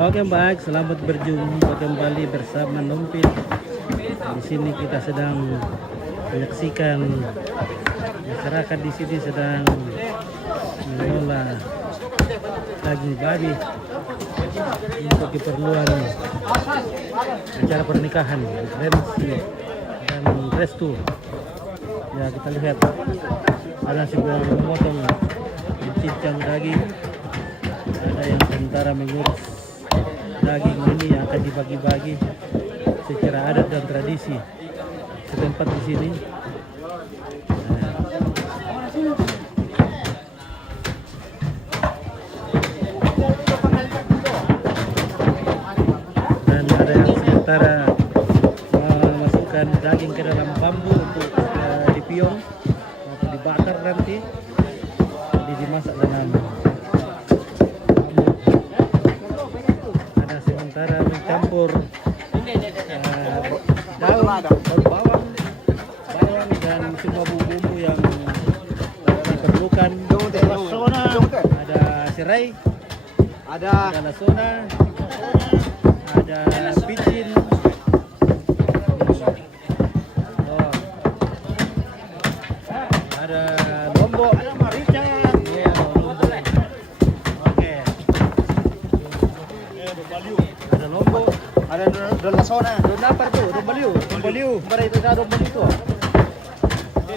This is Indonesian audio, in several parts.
Oke baik, selamat berjumpa kembali bersama Numpit. Di sini kita sedang menyaksikan masyarakat di sini sedang mengolah daging babi untuk keperluan acara pernikahan, remisi dan restu. Ya kita lihat ada sebuah memotong cincang daging, ada yang sementara mengurus daging ini yang akan dibagi-bagi secara adat dan tradisi setempat di sini. Dan ada yang sementara memasukkan daging ke dalam bambu untuk dipiong atau dibakar nanti, jadi dimasak dengan mencampur daun bawang dan semua bumbu yang diperlukan. Ada serai, ada lasona, ada picin, ada lombok, ada marica. Ada lombok, ada don lasona, don apa tuh? Don baliu. Bara itu ada don baliu tuh.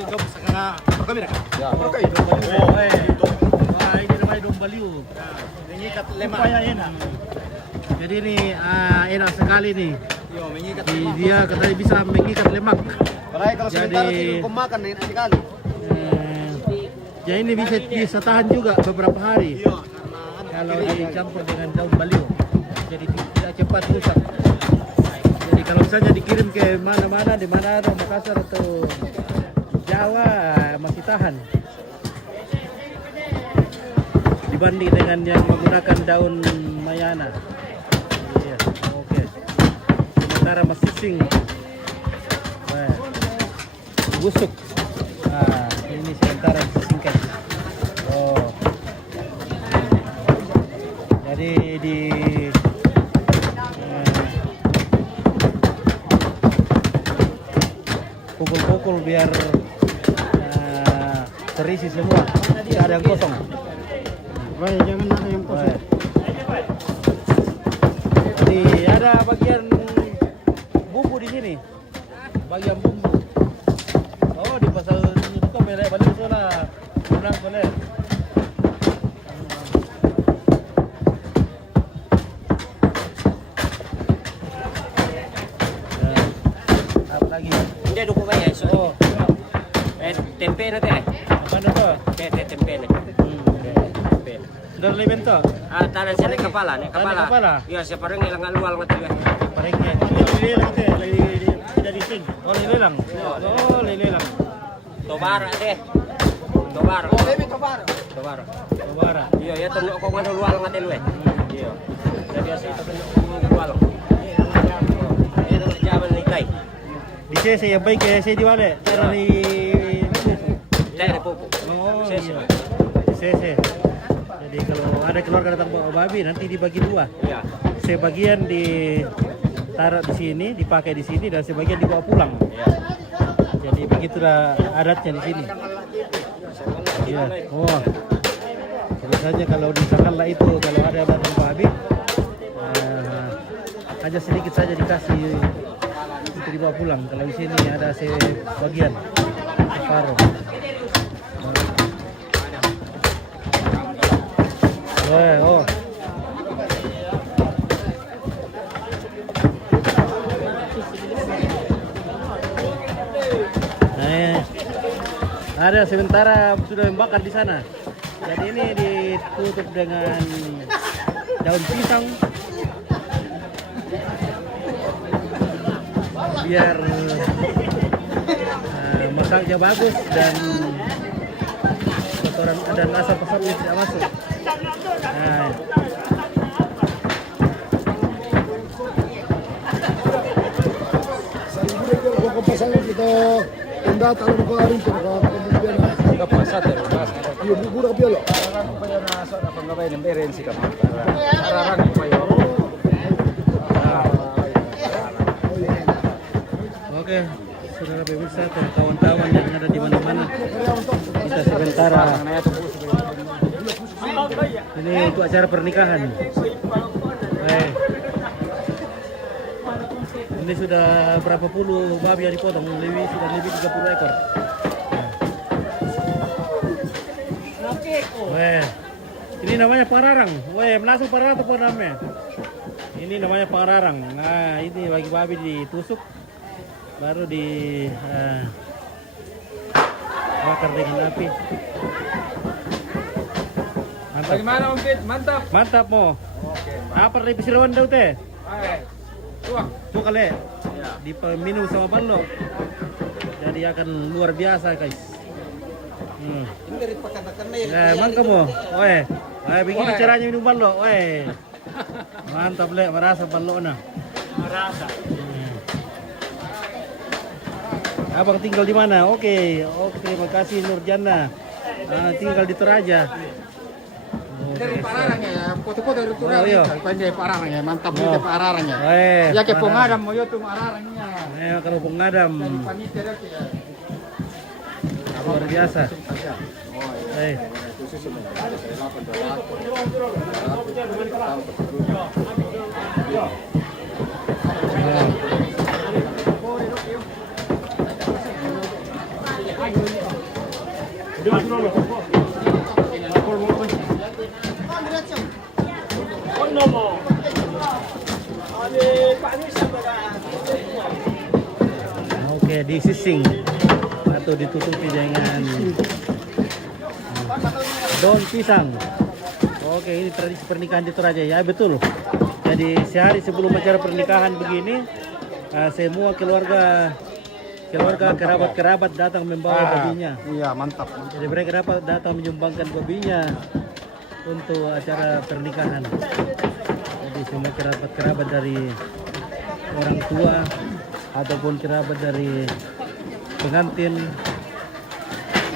Dom setengah kamera kan? Ya. Oke, don baliu. Wah, ini namanya don baliu. Mengikat lemak. Enak. Jadi ini enak sekali nih. Yo, mengikat lemak. Dia katanya bisa mengikat lemak. Kalau sementara tidak makan enak sekali. Ya ini bisa tahan juga beberapa hari. Kalau dicampur dengan daun baliu. Jadi tidak cepat rusak. Jadi kalau misalnya dikirim ke mana-mana, di Manado, Makassar atau Jawa masih tahan. Dibanding dengan yang menggunakan daun mayana. Iya, oke. Sementara masih sing, busuk. Nah, ini sementara singkat. Oh, jadi di pukul-pukul biar terisi semua, tidak ada yang kosong. Baik, jangan ada yang kosong. Jadi ada bagian bumbu di sini, bagian bumbu. Oh, di pasal itu kok melek balik sana, menang boleh. Apa lagi? Dia dukung aja isu. Oh. Tempe nanti ay. Apa itu? Tempe nih. Tempe. Dari Levento? Tanah sini kepala nih, kepala. Iya, separang ilang alual mati gue. Parengnya. Lelang teh, dari sini. Oh, lelang. Oh, lelang. Tobara deh. Tobara. Oh, lebih tobara. Tobara. Iya, ya tunggu kok mana lual mati gue. Iya. Jadi asal itu tunggu lual. Ini ada jaman nikai. Di CC yang baik ya, saya diwale dari pupuk. Oh, iya. Di CC. Jadi kalau ada keluarga datang bawa babi nanti dibagi dua. Iya. Sebagian ditaruh di sini, dipakai di sini dan sebagian dibawa pulang. Iya. Jadi begitulah adatnya di sini. Iya. Oh. Biasanya kalau di Sakala itu kalau ada datang babi hanya sedikit saja dikasih untuk dibawa pulang. Kalau di sini ada sebagian separuh. Oh. Ada sementara sudah membakar di sana. Jadi ini ditutup dengan daun pisang biar masaknya bagus dan kotoran dan asap-asapnya tidak masuk. Nah, kita tenda tahu ko arin ko kemudian Kapasa pero mas yung bubura ka piyalo Ararang ko pa yun na sa panggabay ng berensi ka. Ararang ko pa yun. Oke, saudara pemirsa dan kawan-kawan yang ada di mana-mana, kita sementara ini untuk acara pernikahan. Ini sudah berapa puluh babi yang dipotong? Sudah lebih 30 ekor. Ini namanya pararang. Langsung pararang atau namanya? Ini namanya pararang. Nah, ini bagi babi ditusuk, baru di bakar dengan api. Mantap. Bagaimana Om Fit? Mantap. Mantap mo. Oke. Apa dari Pesilawan daw teh? Tuh. Tuh kali. Ya. Diminum sama balok. Jadi akan luar biasa guys. Ini dari pakatan ya. Emang kamu? Begini caranya minum balok. Mantap le, merasa balok na. Merasa. Abang tinggal di mana? Oke, terima kasih Nurjana. Tinggal di Toraja. Dari Pararang ya, foto-foto dari Toraja. Oh, iya. Dari Pararang ya, mantap juga Pararang ya. Ya ke Pararang. pengadam mau yo tuh Pararangnya. Kalau pengadam Panitia dah ya. luar biasa. Oke, disising atau ditutupi dengan daun pisang. Oke, ini tradisi pernikahan di Toraja ya, betul. Jadi sehari sebelum acara pernikahan begini, semua keluarga kerabat-kerabat datang membawa babinya. Iya, mantap. Jadi mereka dapat datang menyumbangkan babinya untuk acara pernikahan. Jadi semua kerabat-kerabat dari orang tua ataupun kerabat dari pengantin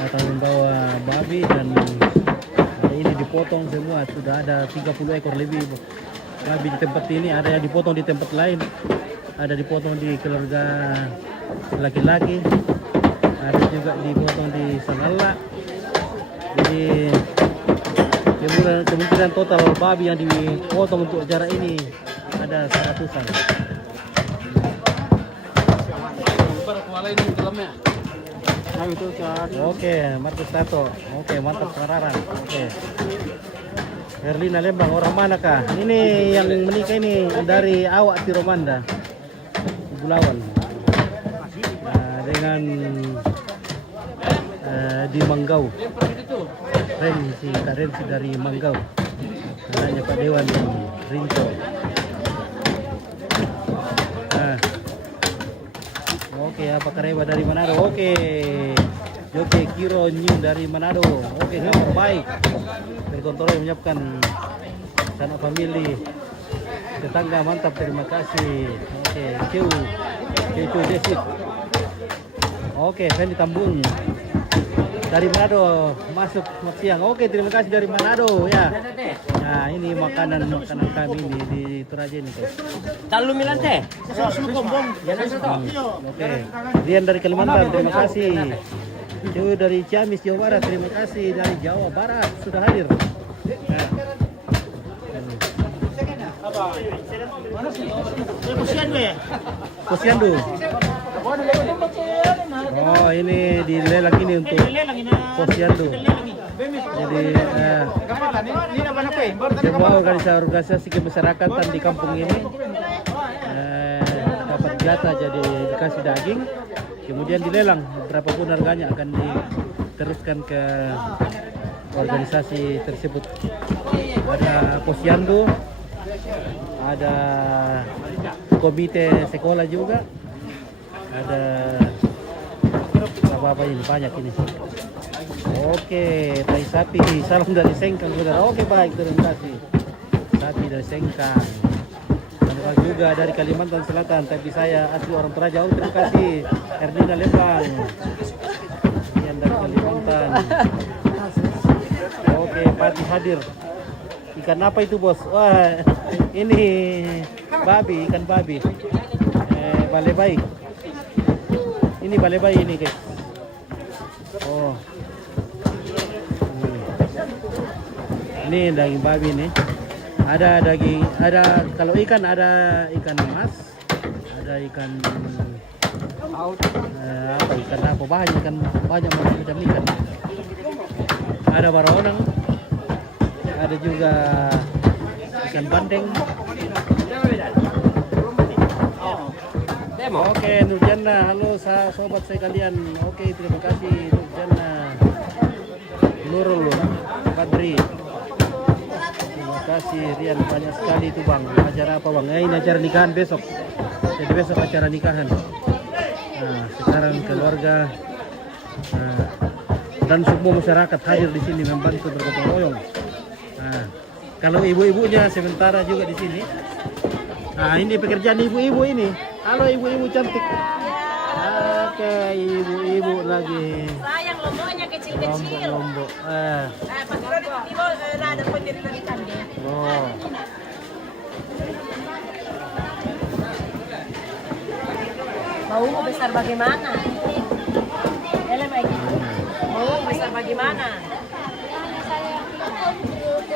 atau membawa babi, dan hari ini dipotong semua. Sudah ada 30 ekor lebih babi di tempat ini. Ada yang dipotong di tempat lain, ada dipotong di keluarga laki-laki, ada juga dipotong di Sanalla. Jadi kemungkinan total babi yang dipotong untuk acara ini ada 100-an. Oke, Marcus Tato. Oke, mantap Pararang. Oke. Herlina Lembang, orang mana kah? Ini yang menikah ini dari awak Tiromanda, Bulawan. Dengan di Manggau. Rensi dari Manggau. Anaknya Pak Dewan Rinco. Oke, apa Karewa dari Manado? Oke, Joke Kiro New dari Manado. Oke, kabar baik. Terkontrol menyiapkan sanak family, tetangga, mantap, terima kasih. Oke, Cecu Desit. Oke, Fendi Tambun dari Manado masuk siang. Oke, terima kasih dari Manado ya. Nah, ini makanan kami ini di Toraja ini guys. Dalu milan teh. Oke, Rian dari Kalimantan, terima kasih. Dewi dari Ciamis, Jawa Barat, terima kasih. Dari Jawa Barat sudah hadir. Nah. Posyandu. Oh, ini dilelang ini untuk Posyandu. Jadi semua organisasi kemasyarakatan di kampung ini dapat jatah, jadi dikasih daging, kemudian dilelang berapapun harganya akan diteruskan ke organisasi tersebut. Ada Posyandu, ada komite sekolah juga, ada apa ini banyak ini. Oke, tai sapi, salam dari Sengkang saudara. Oke, baik, terima kasih. Sapi dari Sengkang. Dan juga dari Kalimantan Selatan, tapi saya asli orang Toraja. Oh, terima kasih. Erdina Lembang. Yang dari Kalimantan. Oke, Pati hadir. Ikan apa itu, Bos? Wah, ini babi, ikan babi. Balai baik. Ini balai bayi ini guys. Oh. Ini daging babi nih. Ada daging, ada kalau ikan ada ikan emas, ada ikan apa ikan apa banyak macam ikan. Ada baronang, ada juga ikan bandeng. Oke, Nurjana, halo sobat sekalian. Oke, terima kasih Nurjana, Nurul, Badri. Terima kasih Rian, banyak sekali itu bang. Acara apa bang? Ini acara nikahan besok. Jadi besok acara nikahan. Nah, sekarang keluarga dan semua masyarakat hadir di sini membantu bergotong royong. Nah, kalau ibu-ibunya sementara juga di sini. Nah, ini pekerjaan ibu-ibu ini. Halo ibu-ibu cantik. Oke, ibu-ibu lagi. Sayang lomboknya kecil-kecil. Lombok. Pas tiba-tiba ada penderitaan ikan dia. Oh. Baumu besar bagaimana? Baumu besar bagaimana?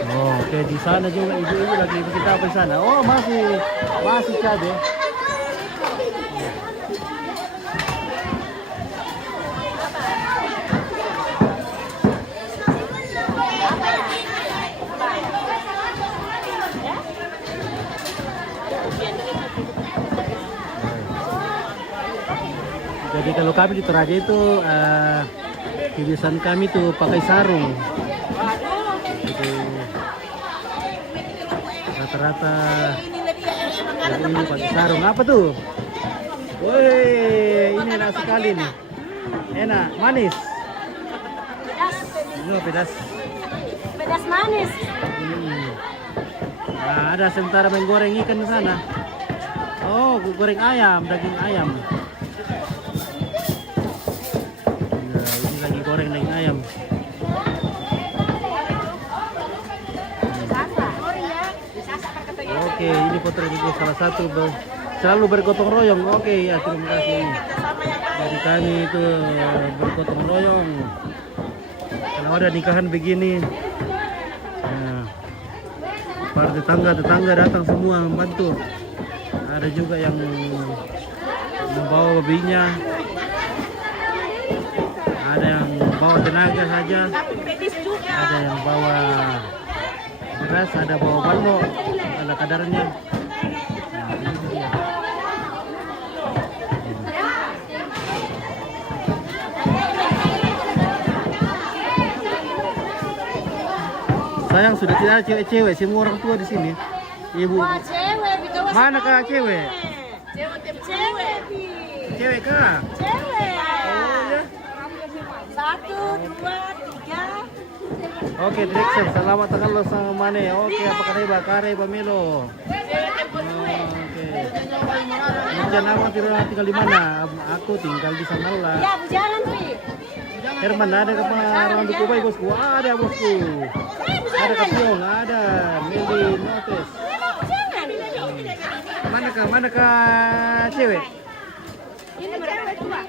Oh, oke di sana juga ibu-ibu lagi kita apa di sana? Oh, masih cabe. Jadi kalau kami di Toraja itu kebiasaan kami tuh pakai sarung. Jadi rata-rata ini pakai sarung. Apa tuh? Woi, ini enak sekali nih. Enak, manis. Ini pedas. Pedas manis. Nah, ada sementara menggoreng ikan di sana. Oh, goreng ayam, daging ayam. Goreng daging ayam. Oke, ini potret juga salah satu selalu bergotong royong. Oke, ya terima kasih. Dari kami itu bergotong royong. Kalau ada nikahan begini, nah, para tetangga datang semua membantu. Ada juga yang membawa babinya. Ada yang bawa tenaga saja, ada yang bawa beras, ada bawa balok, ada kadarnya. Nah, ini dia. Sayang sudah tidak ada cewek-cewek, semua orang tua di sini. Ibu. Wah, cewek, mana kah cewek? Cewek. Cewek kah? Cewek. Oh ya. 1, 2, 3. Oke, direktur, selamat tanggal sama Mane. Oke, apa kabar? Kare Pamelo. Oke. Jangan nama tinggal di mana? Aku tinggal di Sanalla. Ya, bujalan Pi. Herman, ada ke orang di Kubai bosku? Ada bosku. Ada Kapiong, ada Meli Notes. Manakah cewek? Ini cewek dua.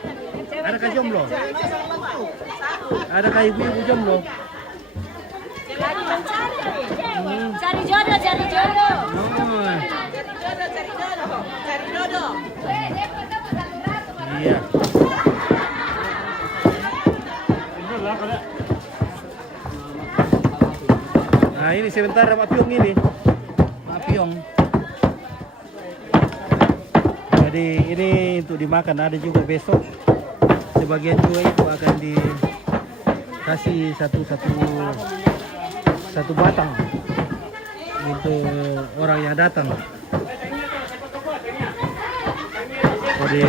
Adakah jomblo? Adakah ibu-ibu jomblo? Lagi mencari. Cari jodoh, cari jodoh. Oh. Cari jodoh. Iya. Nah, ini sebentar Pak Piong ini. Pak Piong. Jadi ini untuk dimakan, ada juga besok. Sebagian juga itu akan dikasih satu batang untuk orang yang datang. Jadi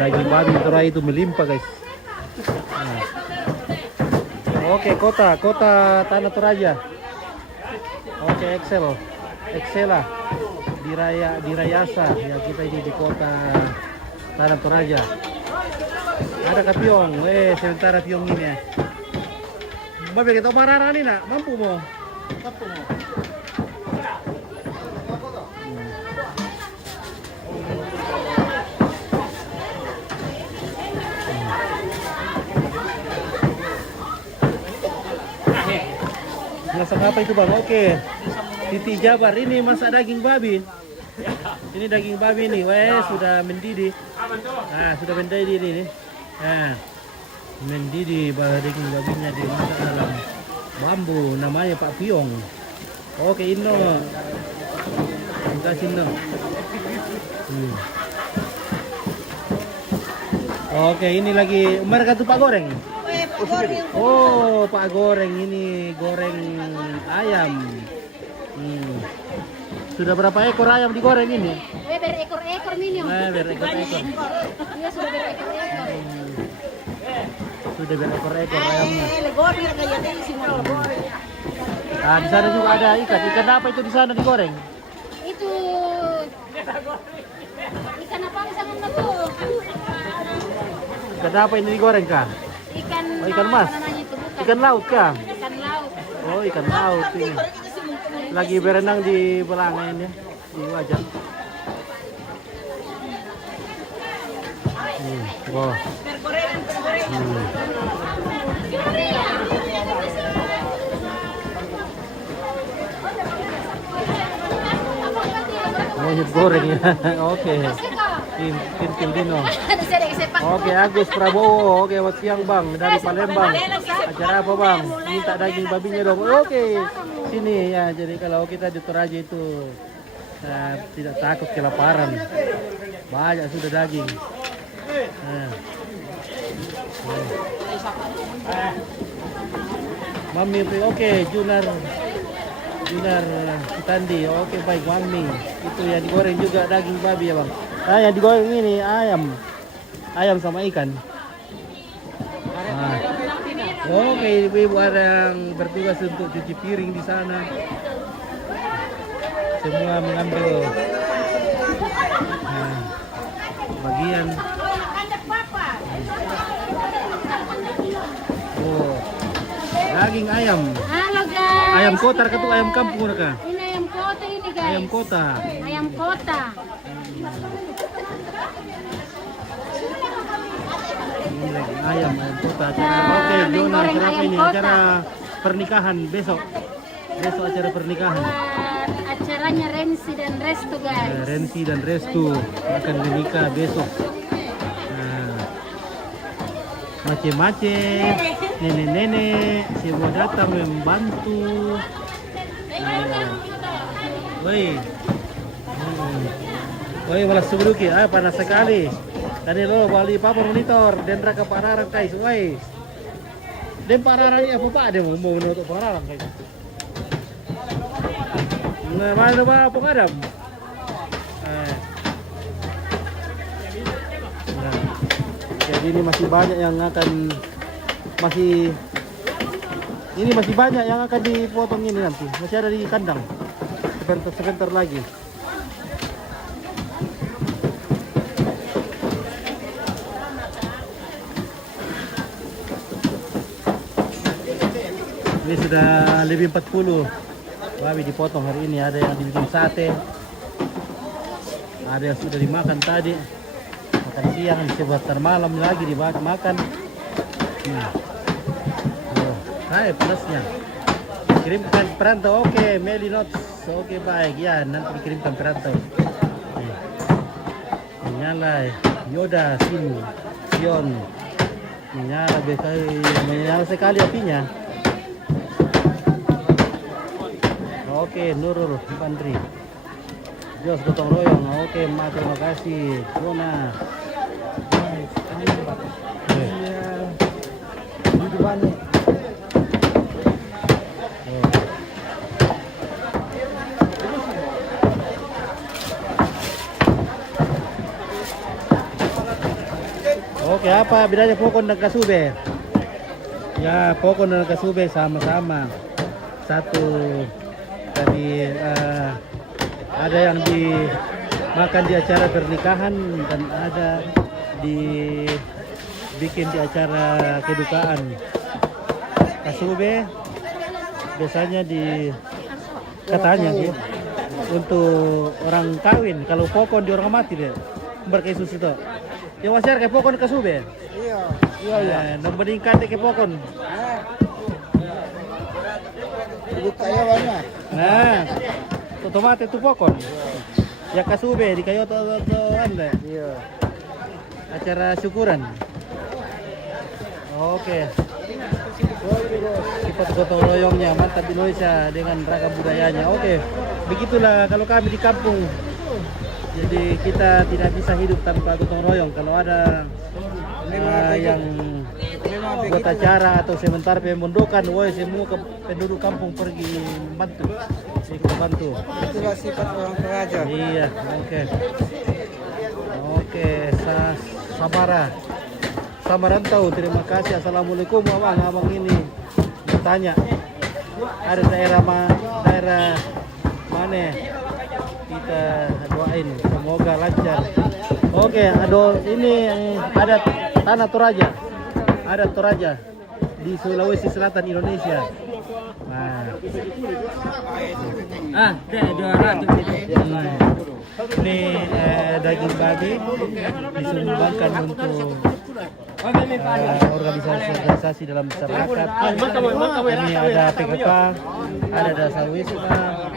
daging babi Toraja itu melimpah guys. Nah. Oke, kota Tanah Toraja. Oke, Excel lah di Rayasa ya, kita ini di kota Tanah Toraja. Ada Kapiong, sementara Piong ini ya. Babe kita marah nih nak, mampu mo? masak apa itu bang? Oke. Titi Jabar ini masak daging babi. Ini daging babi nih, weh sudah mendidih. Nah, sudah mendidih ini. Nah, mendidih daging babinya dimasak dalam bambu, namanya Pak Piong. Oke, Ino. Kasih Ino. Oke, ini lagi mereka tuh Pak Goreng. Oh, Pak Goreng ini goreng ayam. Sudah berapa ekor ayam digoreng ini? Berekor-ekor minum. Berekor-ekor. Iya sudah berekor-ekor. Sudah berekor-ekor ayamnya. Legori kayaknya isi mau legori. Nah, di sana juga ada ikan. Ikan apa itu di sana digoreng? Itu ikan apa sama tuh? Ikan apa ini digoreng kah? Ikan Ikan mas? apa namanya itu bukan? Ikan laut kah? Ikan laut. Oh, ikan laut ini. Lagi berenang di belanga ini, di wajan. Wow. Oh, goreng ya. Oke. Tim Dino. Oke, Agus Prabowo. Oke, selamat siang Bang dari Palembang. Acara apa Bang? Minta daging babinya dong. Oke. Sini ya. Jadi kalau kita di Toraja itu tidak takut kelaparan. Banyak sudah daging. Mami, oke, Junar Kitandi, oke baik Mami. Itu yang digoreng juga daging babi ya Bang. Nah, yang digoreng ini ayam sama ikan. Nah. Oke, ibu-ibu ada yang bertugas untuk cuci piring di sana. Semua mengambil bagian. Oh, daging ayam. Halo guys. Ayam kota atau ayam kampung kah? Ini ayam kota ini guys. Ayam kota. Ayam kota. Ini lagi ayam kota. Oke, Jona acara apa ini? Acara pernikahan besok. Besok acara pernikahan. Acaranya Rensi dan Restu guys. Rensi dan Restu akan menikah besok. Macem-macem, nenek-nenek semua datang membantu. Woi, malas subuki, panas sekali. Tadi lo balik papa monitor, dan raka pararang guys, woi. Dan pararang apa pak? Dia mau menutup pararang guys. Mana pak pengadam? Jadi ini masih banyak yang akan masih banyak yang akan dipotong ini nanti. Masih ada di kandang. Sebentar lagi. Ini sudah lebih 40 babi dipotong hari ini. Ada yang dibikin sate. Ada yang sudah dimakan tadi. Makan siang, sebentar malam lagi dimakan. Hai pedasnya. Kirimkan perantau, oke. Meli Notes, oke baik ya. Nanti dikirimkan perantau. Menyala Yoda sini, Sion. Menyala sekali apinya. Oke, Nurul Pandri. Jos gotong royong, oke, terima kasih. Jona. Oke, apa bedanya Pokon dan Kasube? Ya, Pokon dan Kasube sama-sama. Satu tadi ada yang dimakan di acara pernikahan dan ada dibikin di acara kedukaan. Kasube biasanya katanya sih untuk orang kawin. Kalau Pokon di orang mati deh berkai susu tuh. Ya wajar kayak Pokon Kasube. Iya. Nombor ingkat kayak Pokon. Sebut kayawannya. Nah, otomatis itu pokon. Ya kasube di kayo to anda. Iya. Acara syukuran. Oke. Kita gotong royongnya mantap Indonesia dengan ragam budayanya. Oke. Begitulah kalau kami di kampung. Jadi kita tidak bisa hidup tanpa gotong royong. Kalau ada yang buat acara atau sementara pemondokan, woi semua penduduk kampung pergi membantu. Ikut bantu. Itulah sifat orang Toraja. Iya, oke. Oke, Samara. Samarantau, terima kasih. Assalamualaikum abang ini bertanya. Ada daerah mana? Kita doain semoga lancar. Oke, ini ada tanah Toraja. Ada Toraja di Sulawesi Selatan Indonesia. Nah. Ini daging babi disumbangkan untuk organisasi dalam masyarakat. Ini ada PKK, ada Dasar Wisma,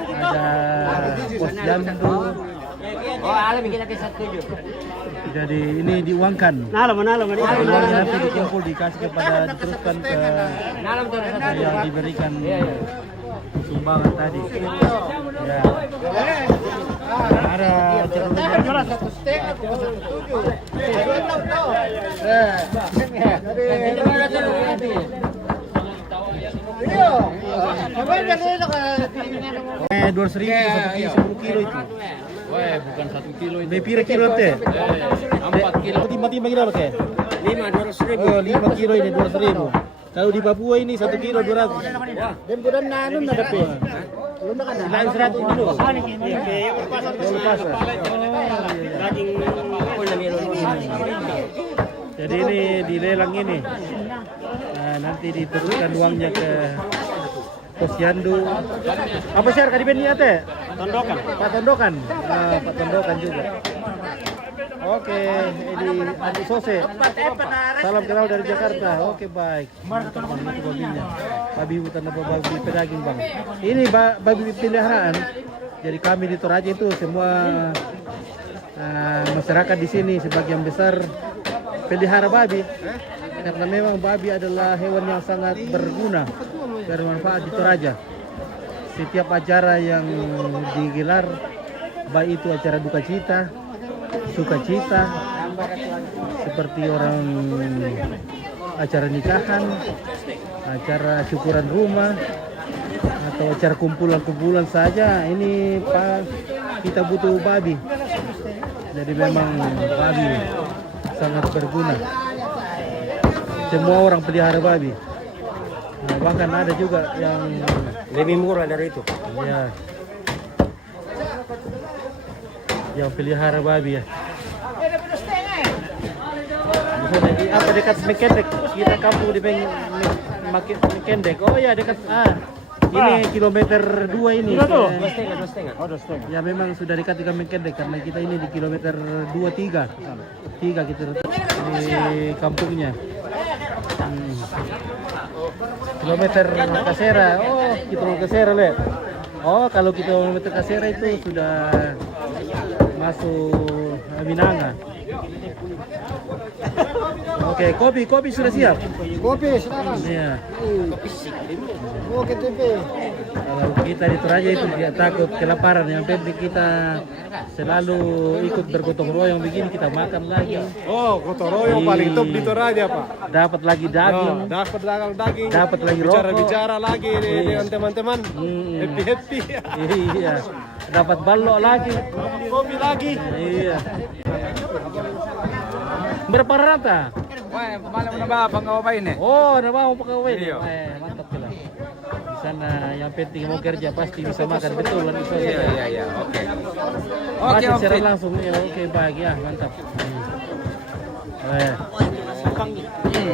ada Posyandu. Jadi ini diuangkan. Nanti dikumpul dikasih diteruskan ke yang diberikan sumbangan tadi. Ya. Ada dua ribu 10 kilo itu. Wah, bukan 1 kilo itu. Pira kilo teh? 4 kilo. Timba kilo ke? 5.200.000. Oh, 5 kilo ini 200.000. Kalau di Papua ini 1 kilo 200. Dan bulan nanun ada pe. Lain 100 kilo. Jadi ini dilelang ini. Nah, nanti diteruskan uangnya ke Posyandu. Apa sih harga di Benia teh? Tondokan. Pak Tondokan. Nah, Pak Tondokan juga. Oke, ini Adi Sose. Salam kenal dari Jakarta. Oke, baik. Mantap itu babinya. Babi hutan apa babi pedaging, Bang. Ini babi peliharaan. Jadi kami di Toraja itu semua masyarakat di sini sebagian besar pelihara babi. Karena memang babi adalah hewan yang sangat berguna, bermanfaat di Toraja. Setiap acara yang digelar, baik itu acara duka cita, sukacita, seperti orang acara nikahan, acara syukuran rumah, atau acara kumpulan-kumpulan saja, ini Pak, kita butuh babi. Jadi memang babi sangat berguna. Semua orang pelihara babi. Nah, bahkan ada juga yang Lebih murah dari itu. ya, yang pelihara babi ya. Di apa dekat Mekendek? Kita kampung di Mekendek. Oh ya dekat ini kilometer 2 ini. 2,5. Oh, 2,5. Ya memang sudah dekat dengan Mekendek karena kita ini di kilometer 23. 3 kita di kampungnya. Kilometer Kasera. Oh, kilometer Kasera, Le. Oh, kalau kilometer Kasera itu sudah masuk Minanga. Oke, kopi sudah siap. Kopi silakan. Iya. Mau ke TV. Kalau kita di Toraja itu tidak takut kelaparan, yang penting kita selalu ikut bergotong royong begini, kita makan lagi. Oh, gotong royong paling top di Toraja, Pak. Dapat lagi daging, Dapat daging, dapat lagi rokok. bicara lagi dengan teman-teman. Happy. Iya. Dapat balok lagi. Kopi lagi. Iya. Berapa rata? Wah, malam na ba pangawabay ni? Oh, mau pegawai. Iya. Mantap lah. Di sana yang penting mau kerja pasti bisa makan, betul kan? Iya. Oke. Oke, secara langsung ya. Oke, baik ya, mantap.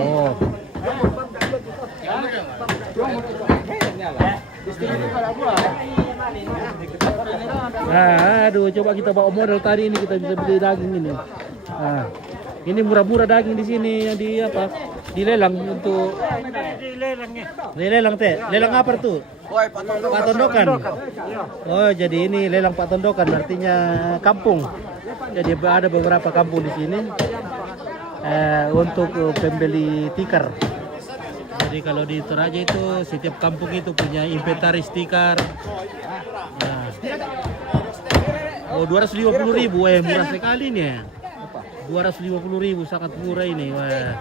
Oh. Nah, aduh, coba kita bawa modal tadi ini, kita bisa beli daging ini. Nah, ini murah-murah daging di sini yang di apa? Dilelang untuk lelang teh. Lelang apa tuh? Pak Tondokan. Oh, jadi ini lelang Pak Tondokan artinya kampung. Jadi ada beberapa kampung di sini untuk pembeli tikar. Jadi kalau di Toraja itu setiap kampung itu punya inventaris tikar. Nah. Oh 250.000, murah sekali nih. 250.000 sangat murah ini. Wah.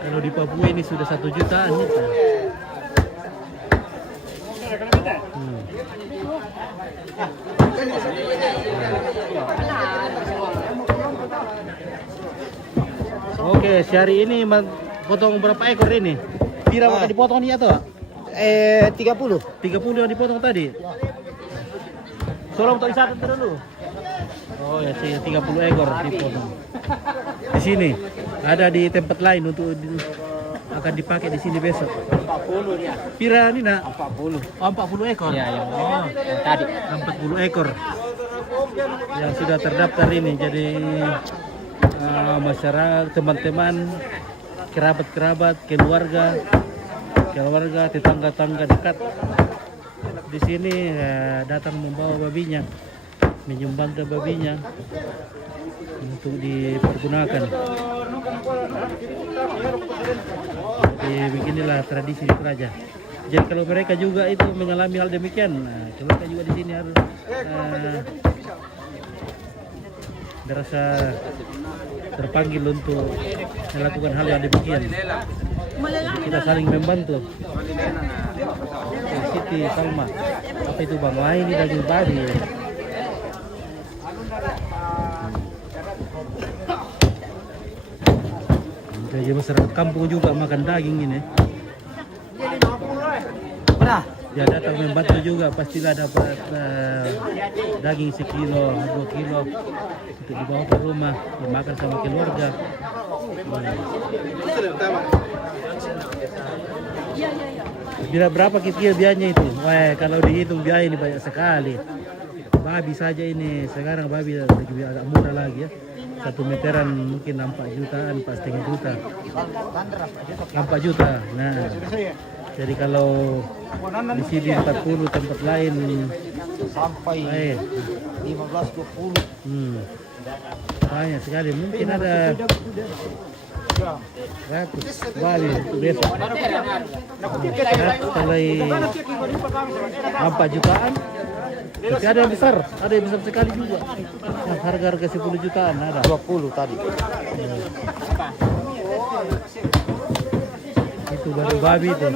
Kalau di Papua ini sudah 1 jutaan nih. Oke, sehari ini potong berapa ekor ini? Kira bakal dipotong nih atau? 30. 30 yang dipotong tadi. Tolong untuk dicatat dulu. Oh ya, 30 ekor dipotong. Di sini ada di tempat lain untuk akan dipakai di sini besok. 40 dia. Pira ini nak? 40. Oh, 40 ekor. Ya, yang tadi. 40 ekor yang sudah terdaftar ini. Jadi masyarakat, teman-teman, kerabat-kerabat, keluarga, tetangga-tetangga dekat di sini datang membawa babinya, menyumbangkan babinya untuk dipergunakan. Jadi beginilah tradisi di Toraja. Jadi kalau mereka juga itu mengalami hal demikian, mereka juga di sini harus merasa terpanggil untuk melakukan hal yang demikian. Kita saling membantu. Siti Salma, apa itu Bang? Wah, ini daging babi. Jadi masyarakat kampung juga makan daging ini. Pernah? Ya datang membantu juga, pastilah dapat daging 1 kilo, 2 kilo untuk dibawa ke rumah, dimakan sama keluarga. Berapa kira biayanya itu? Wah, kalau dihitung biaya ini banyak sekali. Babi saja ini sekarang babi lebih agak murah lagi ya. 1 meteran mungkin 4 jutaan, 4,5 juta. 4 juta. Nah, jadi kalau di sini 40, tempat lain Sampai 15-20. Banyak sekali. Mungkin ada 100 babi untuk besok. Kalau 4 jutaan. Tapi ada yang besar sekali juga. Harga-harga 10 jutaan ada. 20 tadi. Itu baru babi itu.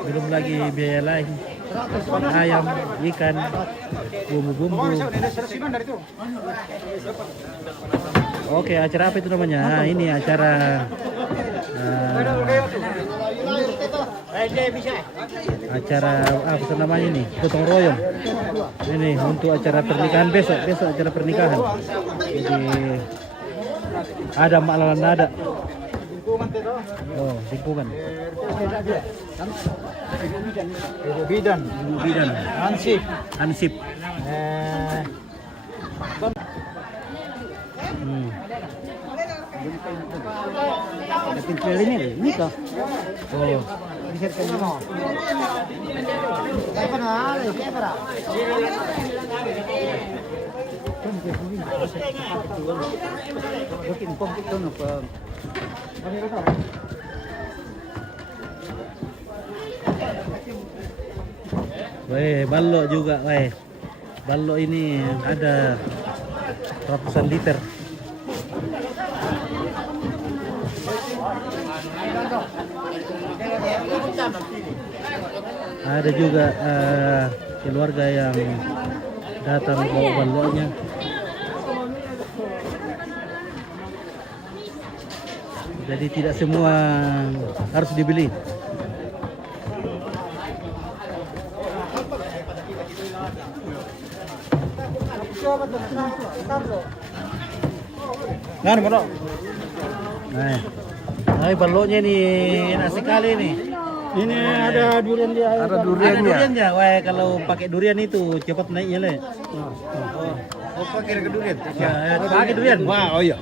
Belum lagi biaya lain. Ayam, ikan, bumbu-bumbu. Oke, acara apa itu namanya? Nah, ini acara apa namanya ini? Gotong royong. Ini untuk acara pernikahan besok acara pernikahan. Jadi ada malam ada. Oh, lingkungan. Bidan. Ansip. Ini kah? Oh. Weh, balok juga, weh. Balok ini ada ratusan liter. Ada juga keluarga yang datang bawa baloknya. Jadi tidak semua harus dibeli. Nah, baloknya nih enak sekali nih. Ini ada durian dia. Ada duriannya. Wah, kalau pakai durian itu cepat naiknya le. Oh, pakai durian. Ya, pakai durian. Wah, oh iya.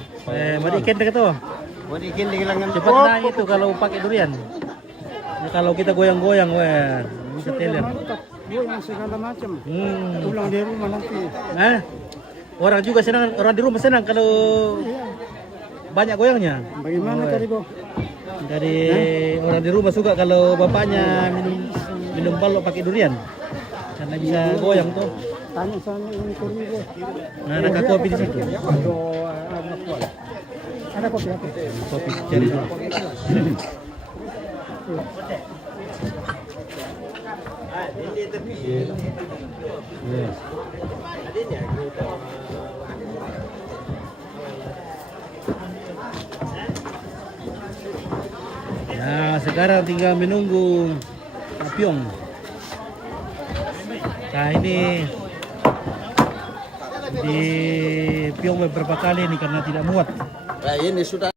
Mari ikan dekat tuh. Cepat naik itu kalau pakai durian. Ya, kalau kita goyang-goyang, wah, bisa teler. Goyang segala macam. Hmm. Pulang di rumah nanti. Nah, orang juga senang, orang di rumah senang kalau banyak goyangnya. Bagaimana Wah. tadi, Bo? Dari orang di rumah suka kalau bapaknya minum balok pakai durian. Karena bisa goyang tuh. Tanya sama ini kurni, Bo. Nah, ada kopi di situ. Ada kopi apa? Kopi cari dulu. Yes. Ya, sekarang tinggal menunggu Pyong. Nah, ini di Pyong beberapa kali ini karena tidak muat. Nah, ini sudah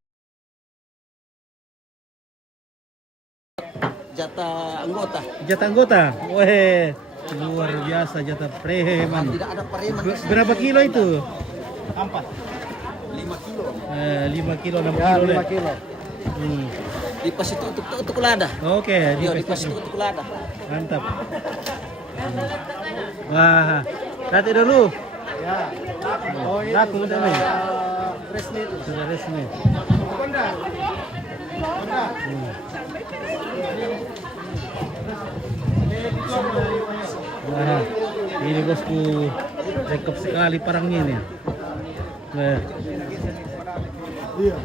jatah anggota. Jatah anggota, weh, luar biasa jatah preman. Tidak ada preman. Berapa kilo itu? 5 kilo. 5 kilo, 6 Ya, kilo. 5 kilo. Hmm. Di pas itu untuk lada. Oke, Iya, di pas itu untuk lada. mantap. Wah, nanti dulu. Ya. Oh, ini Laku udah nih. resmi itu. Sudah resmi. Wah, ini bosku cakep sekali parangnya ini. Wah. Iya.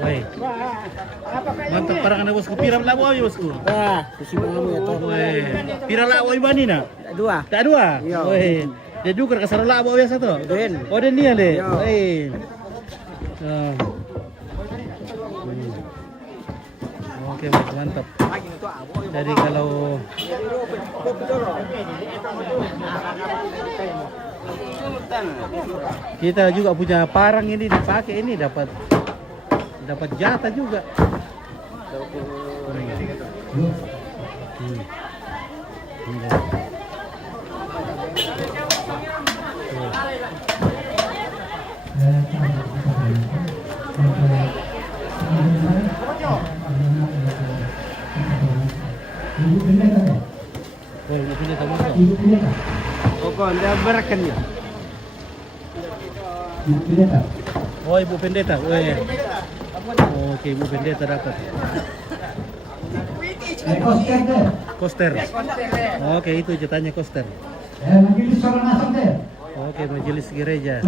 Woi. Mantap parang anda bosku. Piram lah boy bosku. Wah, kusi kamu ya toh. Woi. Piram lah boy bani na. Dua. Tak dua. Iya. Woi. Dia juga kasar lah boy biasa tuh. Den. Oh den dia deh. Iya. Woi. Oh. Oke, mantap. Jadi kalau kita juga punya parang ini dipakai ini dapat jatah juga. Oh, ibu punya kamu kok. Pokok anda berakan ya. Oh, ibu pendeta. Weh. Oke, ibu pendeta dapat. Koster. Oke, itu ceritanya koster. Oke, majelis gereja.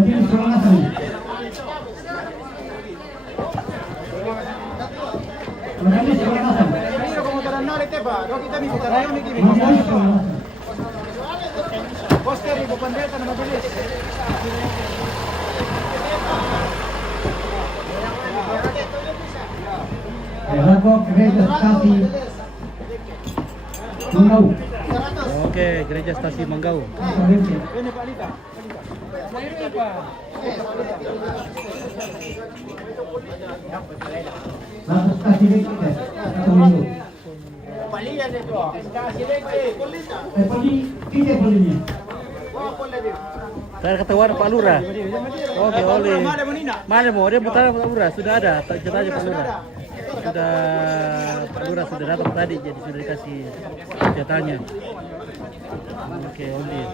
Poster ibu pendeta nama majelis. Oke, gereja stasi Manggau. Ini Pak Lita. Palian itu. Saya ketahuan Pak Lurah. Oke, oleh. Mana mau dia putar Pak Lurah sudah ada. Ceritanya Pak Lurah. Sudah Pak Lurah sudah datang tadi, jadi sudah dikasih ceritanya. Oke, oleh.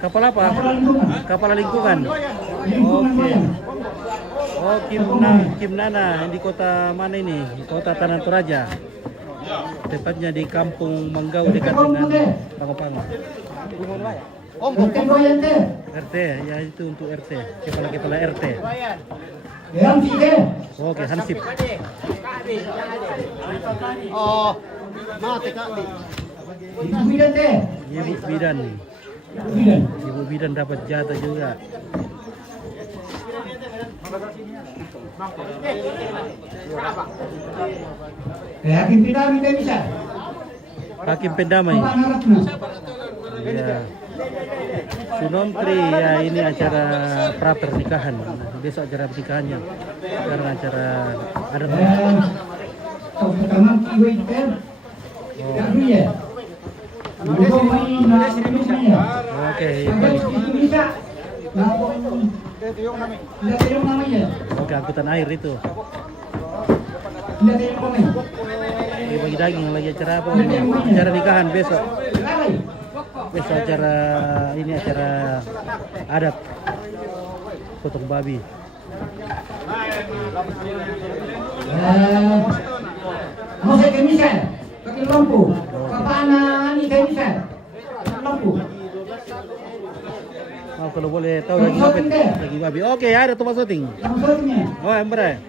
Kapal apa? Kapal lingkungan. Oke. Oh, Kim Nana di kota mana ini? Di kota Tanah Toraja. Tepatnya di Kampung Manggau dekat dengan Pango-Pango. RT, ya itu untuk RT. Kepala RT. Oke, Hansip. Oh, mati Kak. Ibu Bidan. Ibu Bidan dapat jatah juga. Hakim Pendamai. Ya. Sunontri ya ini acara pra pernikahan. Besok acara pernikahannya. Sekarang acara adat. Oke. Tiyong namanya. Oke, angkutan air itu. Tidak tiyong namanya. Ini bagi daging lagi acara apa? Acara nikahan besok. Besok acara ini acara adat potong babi. Jose Kemisal, pakai lampu. Kapana ini Kemisal, lampu. Oh, kalau boleh tahu daging apa itu? Daging babi. Oke, ada tuas soting. Maksudnya, Oh, ember.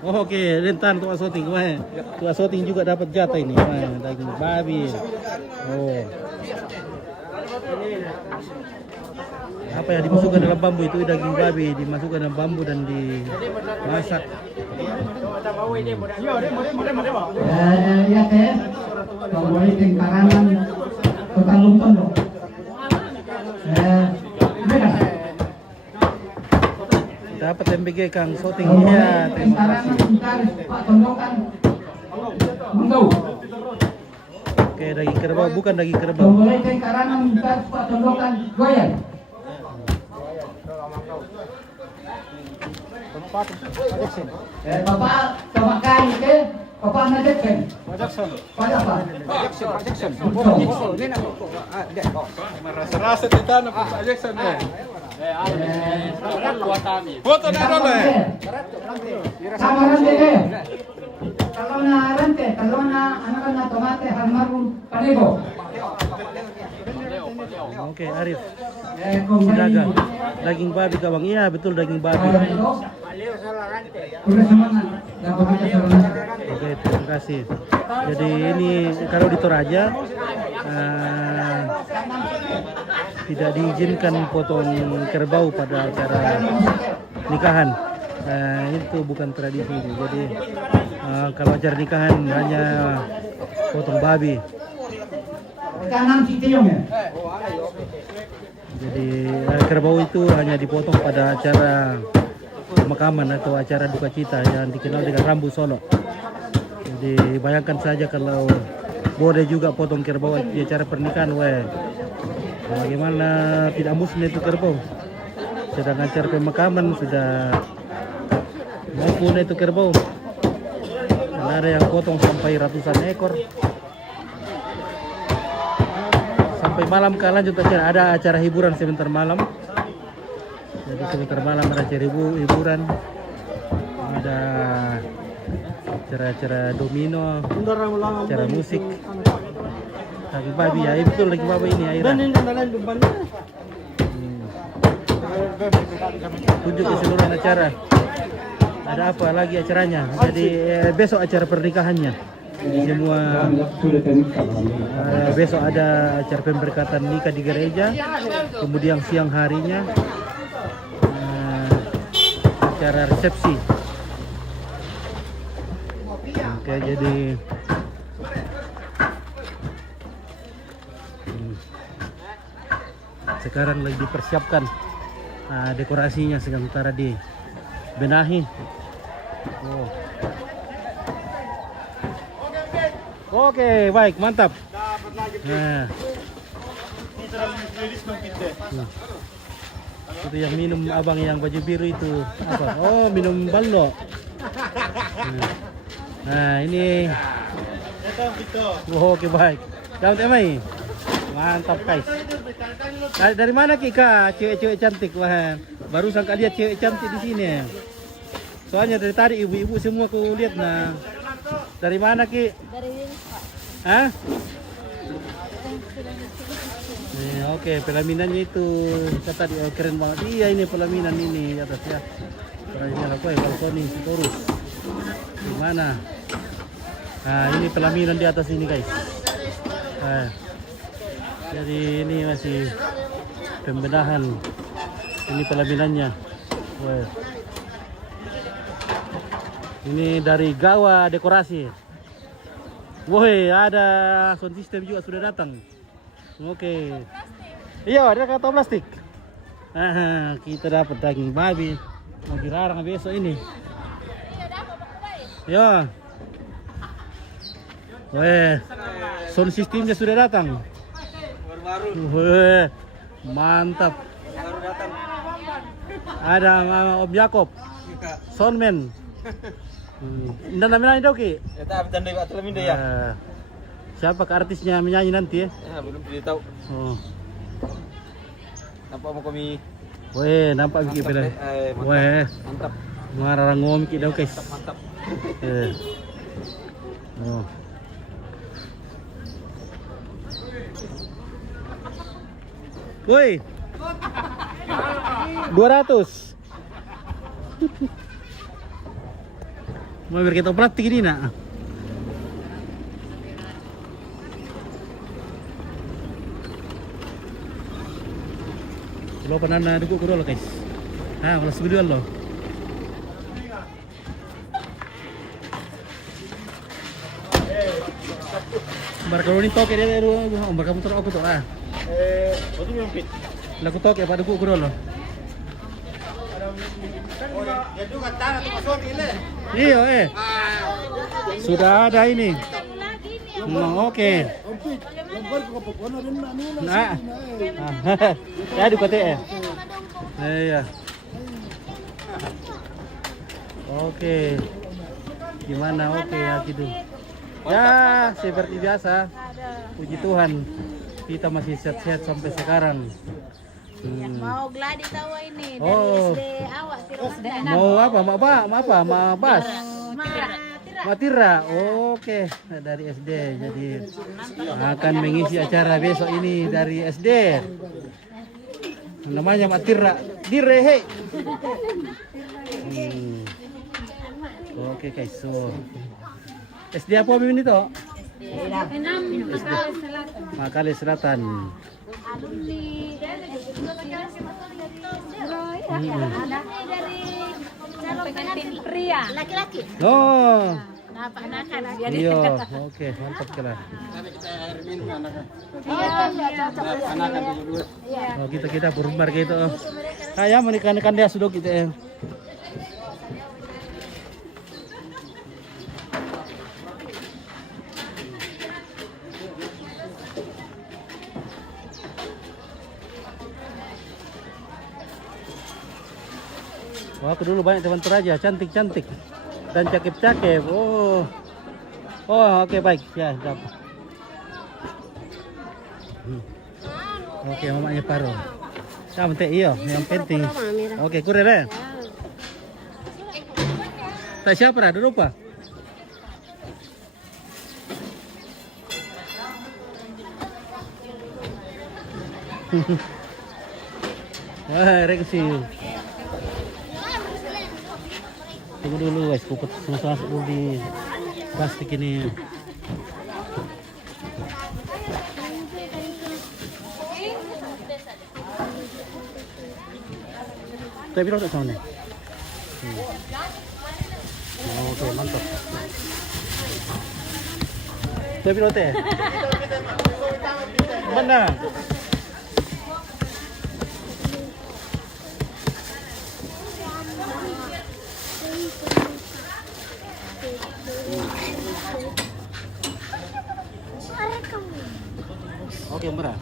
Oh, oke, rentan tuas soting. Wah, tuas soting juga dapat jatah ini. Wah, daging babi. Oh. Apa yang dimasukkan dalam bambu itu daging babi, dimasukkan dalam bambu dan dimasak. ya teh, kalau boleh tingkaran total lumpur dong. Beda. Dapat MBG Kang Soting ya. Terima Tingkaran kasih. bentar, Pak Tondokan. Munggau. Oke, daging kerbau bukan daging Kalau kerbau. boleh tingkaran bentar, Pak Tondokan. Goyang. Bapak coba kali ke Bapak Najeksen. Pak apa? Rasa-rasa di tanah Pak Jackson ya. Foto na dole. Sama rante deh. Kalau na rante, kalau na anak na tomate halmarun panego. Oke, Arif. Kung Dagang. Daging babi Kawang. Iya, betul daging babi. udah semangat. Dapat kita semangat. Oke, terima kasih. Jadi ini kalau di Toraja tidak diizinkan potong kerbau pada acara nikahan. Itu bukan tradisi ini. Jadi kalau acara nikahan hanya potong babi. Kanan si Tiong ya. Jadi kerbau itu hanya dipotong pada acara pemakaman atau acara duka cita yang dikenal dengan rambu solo. Jadi bayangkan saja kalau boleh juga potong kerbau di acara pernikahan, weh. Bagaimana tidak musnah itu kerbau. Sedang acara pemakaman sudah maupun itu kerbau. Dan ada yang potong sampai ratusan ekor. Sampai malam kan lanjut acara, ada acara hiburan sebentar malam. Jadi sebentar malam ada acara hiburan, ada acara-acara domino, acara musik. Daging babi ya, betul daging babi ini Aira. Tunjuk keseluruhan acara. Ada apa lagi acaranya? Jadi besok acara pernikahannya. Semua besok ada acara pemberkatan nikah di gereja, kemudian siang harinya acara resepsi. Oke, jadi sekarang lagi dipersiapkan dekorasinya sementara dibenahi. Oh. Oke, baik, mantap. Nah. Itu yang minum abang yang baju biru itu apa? Oh, minum ballo. Nah, ini. Oh, oke, baik. Daun temai. Mantap, guys. Dari mana Kika? Cewek-cewek cantik, wah. Barusan kali lihat cewek cantik di sini. Soalnya dari tadi ibu-ibu semua aku lihat. Nah, dari mana Ki? Dari Winspa. Hah? Oke, pelaminannya itu kata dia keren banget. Iya, ini pelaminan ini atasnya. Ini apa ya? Balkoni Torus. Di mana? Nah, ini pelaminan di atas ini, guys. Nah, jadi ini masih pembenahan. Ini pelaminannya. Wah. Ini dari Gawa Dekorasi. Woi, ada sound system juga sudah datang. Oke. Iya, ada kantong plastik. Kita dapat daging babi. Mau dilarang besok ini. Ya. Weh, sound systemnya sudah datang. Weh, mantap. Ada Om Yakob. Soundman. Ndan namanya itu Ki. Eta bercanda Pak Telemin deh ya. Siapa ke artisnya menyanyi nanti ya? Ya, belum tahu. Oh. Nampak mau kami. Weh, nampak Ki pada. Weh, Mantap. marah ngom Ki dah guys. Mantap. Oh. Woi. 200. Mau biar kita praktik ini nak. Lo pernah duduk kurang lo guys. Kelas kedua lo. Kalau ini toke dia dulu, kamu terus aku tuh lah. Betul mampit. Lagu toke pada duduk kurang lo. Ya juga tanah tuh masuk ini. Iya sudah ada ini. Oke. Nah, ya di kote Iya. Oke. Gimana? Oke ya gitu. Ya seperti biasa. Puji Tuhan kita masih sehat-sehat sampai sekarang. Mau gladi tahu ini dari Oh. SD awak terus. Mau apa? Mau bas? Matira. Oke, dari SD. Jadi akan mengisi acara besok ini dari SD. Namanya Matira. Direhe. Oke guys, so SD apa ini toh? Makale Selatan. Dari pria laki-laki. Oh. Anak-anak Iya, oke, mantap kala. Oh, kita berumbar gitu. Kayak menikah-nikah dia sudah gitu ya. Wah, aku dulu banyak teman Toraja, cantik-cantik dan cakep-cakep. Oh, oke baik ya. Dapat. Oke, mamanya Paro. Kamu teh iyo, yang penting. Oke, kurir ya. Tak siapa dah, dulu apa? Wah, reaksi. Tunggu dulu guys, kupet sama dulu di plastik ini. Tapi lo tak tahu nih. Oke, mantap. Tapi lo teh. Mana? Oke, Mbak.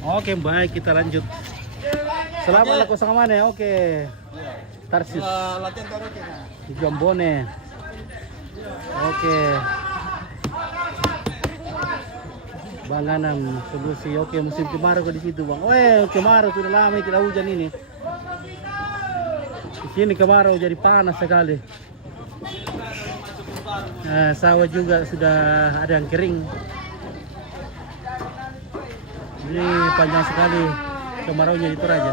Oke, baik, kita lanjut. Selamat aku sama mana? Oke. Tarsis. Latihan taruh kita. Di Gambone. Oke. Bang Anam, solusi. Oke, musim kemarau ke di situ, Bang. Weh, kemarau sudah lama tidak hujan ini. Di sini kemarau jadi panas sekali. Nah, sawah juga sudah ada yang kering. Ini panjang sekali kemaraunya di Toraja.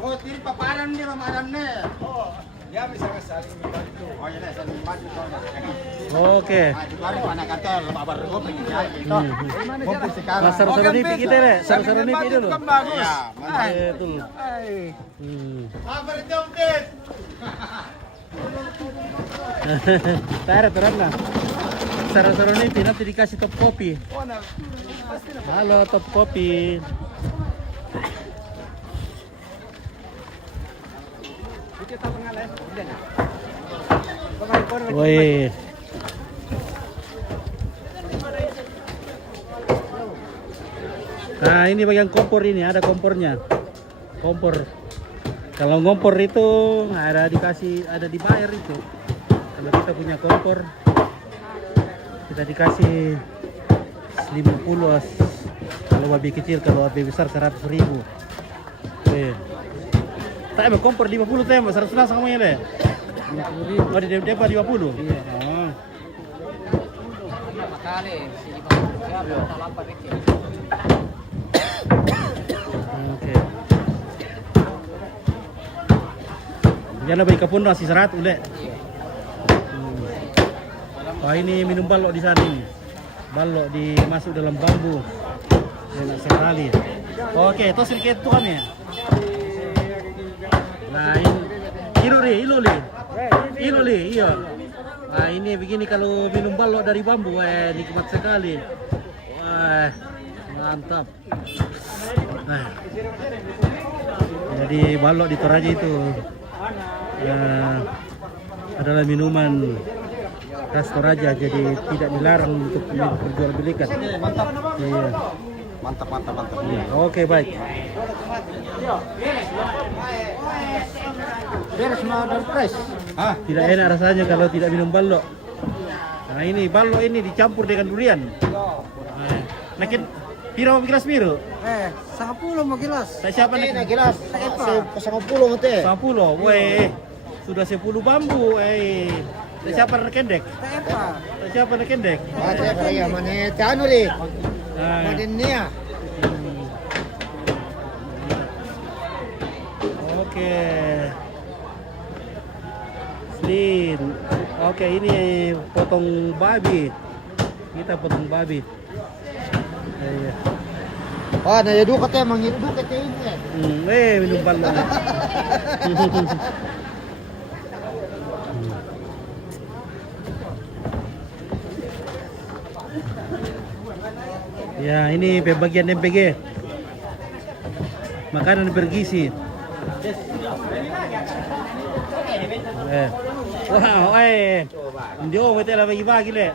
Oh, tiri paparan nih Ramadan nih. Ya bisa saling membantu. Oh ya, saling membantu. Oke. Di luar mana kantor, kabar gue pergi aja gitu. Kumpul sekarang. Mas seru-seru nipi kita deh, seru-seru nipi dulu. Iya, Betul. Kabar jomdes. Tarik terang lah. Seru-seru nipi nanti dikasih top kopi. Halo top kopi. Woi. Nah ini bagian kompor ini, ada kompornya. Kompor. Kalau ngompor itu ada dikasih, ada dibayar itu. Kalau kita punya kompor, kita dikasih 50. Kalau babi kecil, kalau babi besar 100.000. Tak ada kompor 50 teh, 100 lah sama deh. 50.000. Oh di depan 50. Iya. Oh. Oke. Jangan beri kapun nasi serat udah. Wah ini minum balok di sana ini. Balok dimasuk dalam bambu. Enak sekali. Oke, itu sedikit tuh kan ya. Nah ini iluli, iya. Nah ini begini kalau minum balok dari bambu, nikmat sekali. Wah, mantap. Nah, jadi balok di Toraja itu adalah minuman khas Toraja, jadi tidak dilarang untuk diperjualbelikan. Iya. Mantap. Iya. Oke, baik. Tidak enak rasanya kalau tidak minum balok. Nah ini balok ini dicampur dengan durian. Makin piro mau gelas biru? 10 mau gelas. Tak siapa nak Gelas. 10 nanti. 10. Weh, sudah 10 bambu. Tak siapa nak kendek? Tak siapa nak kendek? Ada kaya mana tanu li. Madinnya. Oke. Slin. Oke, ini potong babi. Kita potong babi. Iya. Oh, na yadu kate mangidu kate ini. Minum balon. Ya, ini bagian MPG. Makanan bergizi. Wow, Ndio betul lah bagi-bagi le.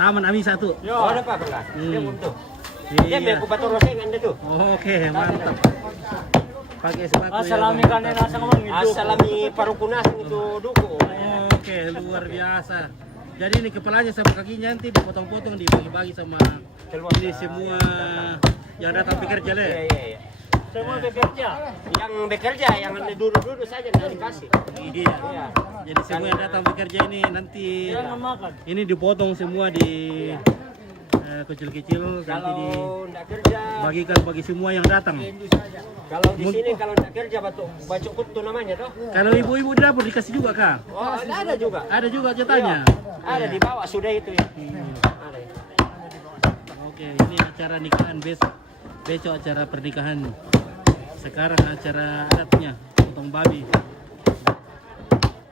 Taman Ami 1. Oh, ada apa bekas? Dia untuk. Dia Iya. inkubator roseng anda tuh. Oke, mantap. Pakai sepatu. Asalami kan nasa ngomong itu. Asalami parukunas itu duku. Oke, luar biasa. Jadi ini kepalanya sama kakinya nanti dipotong-potong, dibagi-bagi sama ini semua yang datang bekerja le. Iya. Semua bekerja. Yang bekerja, yang duduk-duduk saja nggak dikasih. Ini dia. Iya. Jadi semua yang datang bekerja ini nanti Jangan makan. ini dipotong semua di kecil-kecil, nanti Kalau nggak kerja, dibagikan bagi semua yang datang. kalau di sini kalau nggak kerja bacok kutu namanya toh. Kalau ibu-ibu di dapur dikasih juga kah? Oh, ada juga. Ada juga jatahnya. Ada di bawah sudah itu ya. Ada. Oke, ini acara nikahan besok. Besok acara pernikahan. Sekarang acara adatnya, potong babi.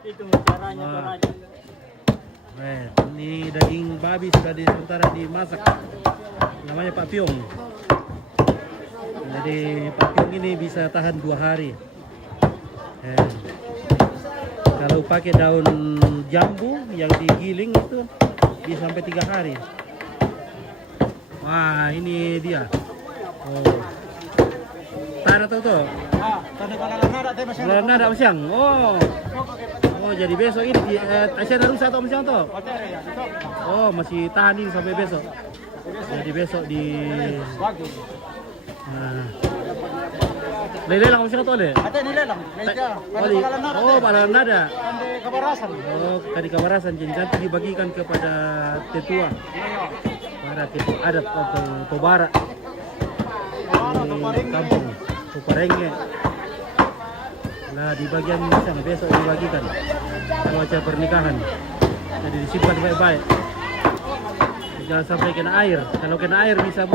Itu caranya Toraja. Ini daging babi sudah sementara dimasak. Namanya Pak Piong. Jadi Pak Piong ini bisa tahan 2 hari. Kalau pakai daun jambu yang digiling itu bisa sampai 3 hari. Wah, ini dia. Oh. Tanda tahu tuh. Bulan nada siang. Oh, jadi besok ini Tasya rusak atau siang tuh? Oh, masih tahan ini sampai besok. Jadi besok di Lelang masih atau le? Ada ni lelang. Oh, balalan nada. Di Kabarasan. Oh, tadi Kabarasan jadi nanti dibagikan kepada tetua. Para tetua adat atau Tobara. Di kampung Tuparenge. Nah, di bagian sana besok dibagikan. Kalau acara pernikahan. Jadi disimpan baik-baik. Jangan sampai kena air. Kalau kena air bisa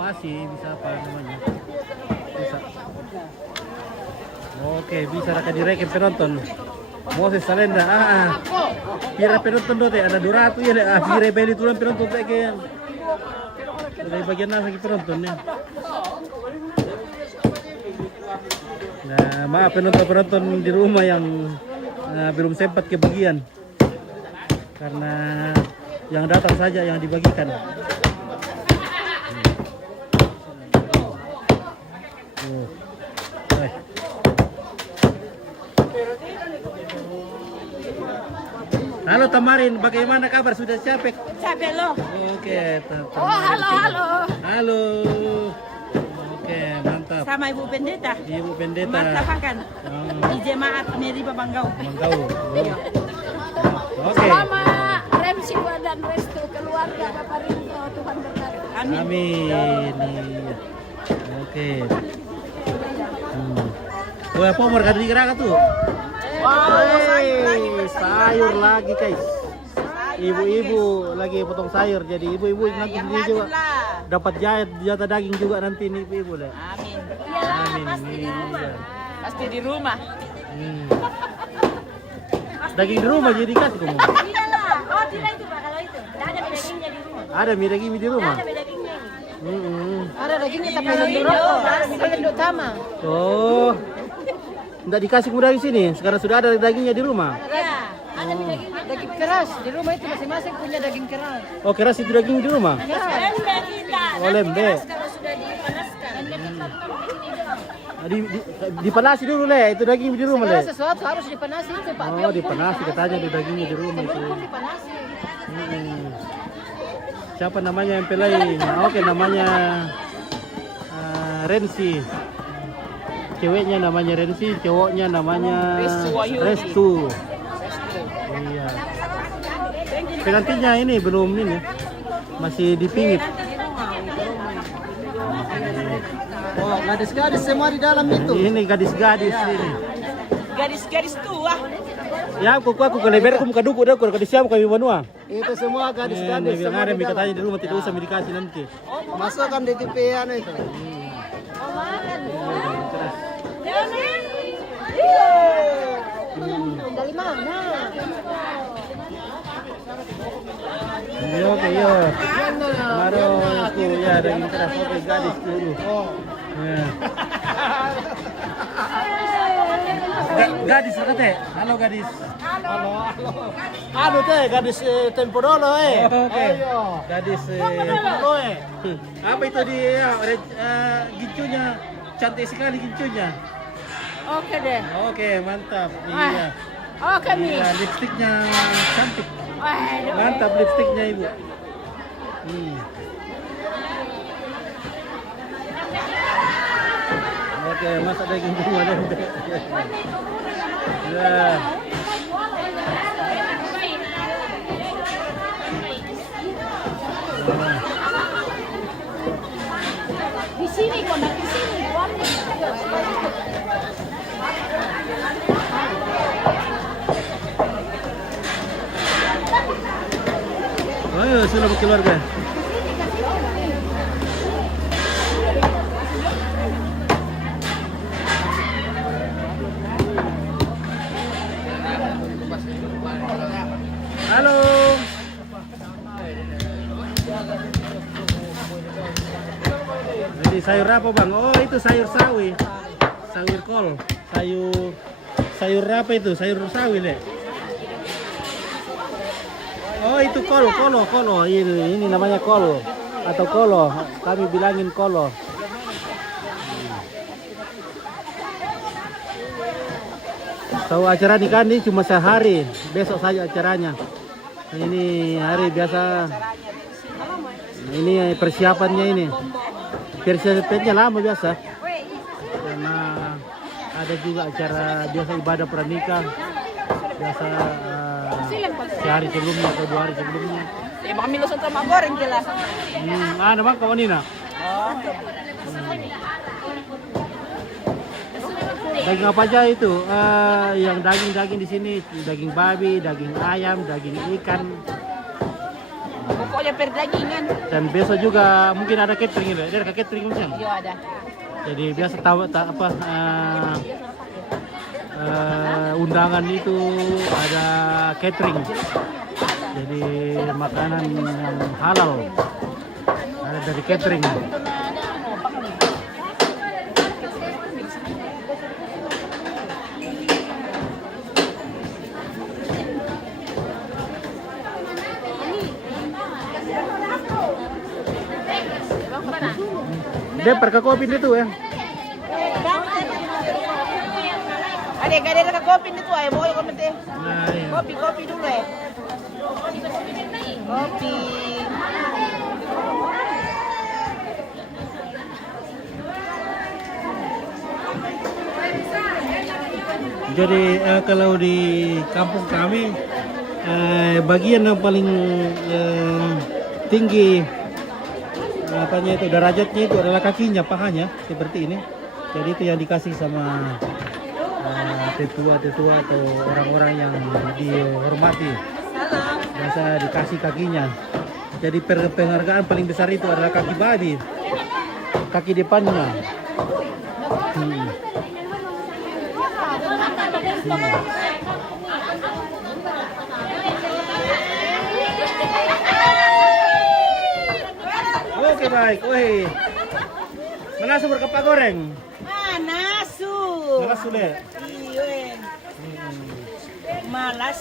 basi, bisa apa namanya? Bisa. Oke, bisa akan direken penonton. Moses Salenda. Pira penonton dote ada 200 ya. Pira beli tulang penonton kayak dari bagian nasi penontonnya. Nah, maaf penonton di rumah yang belum sempat kebagian karena yang datang saja yang dibagikan. Halo Tamarin, bagaimana kabar? Sudah capek? Capek lo. Oke, Oh, halo. Halo. Oke, mantap. Sama Ibu Pendeta. Ibu Pendeta. Martapakan. Oh, Di Jemaat Meriba Banggau. Manggau. Oh. Oke. Selama Remsi dan restu keluarga Bapak Rinto, Tuhan berkati. Amin. Amin. Iya. Oke. Wah, pomor kan digerak tuh. Sayur lagi guys. Ibu-ibu lagi potong sayur, jadi ibu-ibu nanti Yang ini juga rajin lah. dapat jatah daging juga nanti nih ibu deh. Amin. Amin. Iya. Pasti di rumah. Hmm. Daging di rumah jadi kasih kamu. Iyalah. Oh, tidak itu Pak kalau itu. Tidak ada dagingnya di rumah. Ada mie daging di rumah. Ada dagingnya ini. Ada dagingnya tapi untuk rokok, untuk utama. Oh. Enggak dikasih kemudian di sini. Sekarang sudah ada dagingnya di rumah. Ya, ada dagingnya. Daging keras di rumah itu masing-masing punya daging keras. Oh, keras itu daging di rumah. Lembe kita. Oh, lembe. Kalau sudah dipanaskan. Dipanasi dulu le, itu daging di rumah Segala le. sesuatu harus dipanasi itu Pak. Oh, dipanasi katanya di dagingnya di rumah itu. Pun dipanasi. Siapa namanya yang pelai? Oke, namanya Rensi. Ceweknya namanya Rensi, cowoknya namanya Restu. Iya. Pengantinnya ini belum ini, masih dipingit. Oh, gadis-gadis semua di dalam itu. Ini gadis-gadis ini. Gadis-gadis tua. Ya, aku kelebar aku muka duku dah, aku siap kami benua. Itu semua gadis-gadis. Bilang ada mereka tanya di rumah tidak usah dikasih nanti. Masukkan di TV anu itu. Dari mana? Iya, oke, iya. Aduh, itu ya daging keras oke gadis dulu. Ya. Gadis apa teh? Halo gadis. Aduh teh gadis tempo dulu Oke. Gadis Dulu apa itu dia? Gincunya cantik sekali gincunya. Oke deh. Oke, mantap. Iya. Oke, Mi. Iya, lipstiknya cantik. Waduh. Mantap lipstiknya ibu. Oke, masak daging bunga deh. Ya. Di sini kok, di sini. Ayo, sudah keluarga. Halo. Jadi sayur apa bang? Oh itu sayur sawi, sayur kol, sayur apa itu? Sayur sawi deh. Oh itu kolo. Ini namanya kol atau kolo. Kami bilangin kolo. Tahu acara nikahan ini cuma sehari, besok saja acaranya. Ini hari biasa. Ini persiapannya ini. Persiapannya lama biasa. Karena ada juga acara biasa ibadah pranikah. Biasa sehari sebelumnya atau 2 hari sebelumnya. Ya bang Milo sama goreng jelas. Ada bang kawan Nina. Daging apa aja itu? Yang daging di sini daging babi, daging ayam, daging ikan. Pokoknya perdagingan. Dan besok juga mungkin ada catering itu. Ada catering macam? Iya ada. Jadi biasa tahu apa undangan itu ada catering. Jadi makanan yang halal ada dari catering. Dia perka kopi itu ya. Ada gak ada kopi itu ayo boleh kopi teh. Nah, iya. Kopi dulu ya. Kopi. Jadi kalau di kampung kami bagian yang paling tinggi apanya itu derajatnya itu adalah kakinya, pahanya seperti ini. Jadi itu yang dikasih sama tetua-tetua atau orang-orang yang dihormati. Biasa dikasih kakinya. Jadi penghargaan paling besar itu adalah kaki babi, kaki depannya. Oke baik, woi. Mana sumber kelapa goreng? Nasu. Malas sudah. Iya. Malas.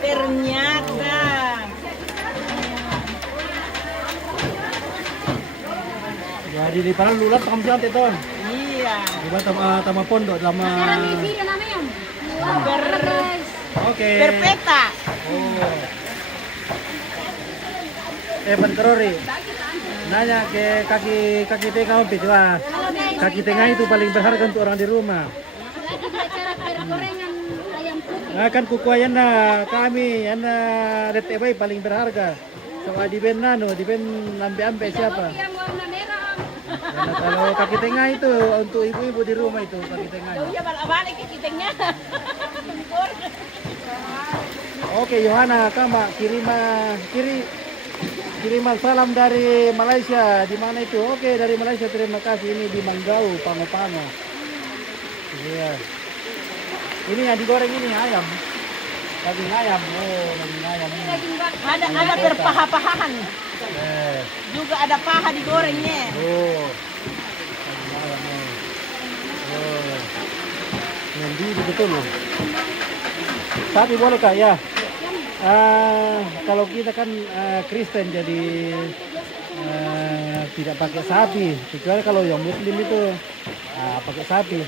Ternyata. Jadi di parang lulat kamu siapa ton? Iya. Di tama pondok sama. Oke. Perpeta. Oh. Benterori. Nanya ke kaki tengah ompit wah. Kaki tengah itu paling berharga untuk orang di rumah. Nah kan kuku ayana kami ayana DTB paling berharga. Soal di ben nano, di ben ambe siapa? Nah, kalau kaki tengah itu untuk ibu-ibu di rumah itu kaki tengah. Ya balik-balik kaki tengah. Oke Yohana, kama kiriman salam dari Malaysia. Di mana itu? Oke, dari Malaysia, terima kasih. Ini di Manggau, Pango-Pango. Iya. Ini yang digoreng ini ayam. Daging ayam. Oh, daging ayam ini. Ada berpaha-pahaan. Juga ada paha digorengnya. Oh. Daging ayam. Oh. Yang di betul loh. Sapi boleh Kak ya? Kalau kita kan Kristen jadi tidak pakai sapi. Kecuali kalau yang Muslim itu pakai sapi.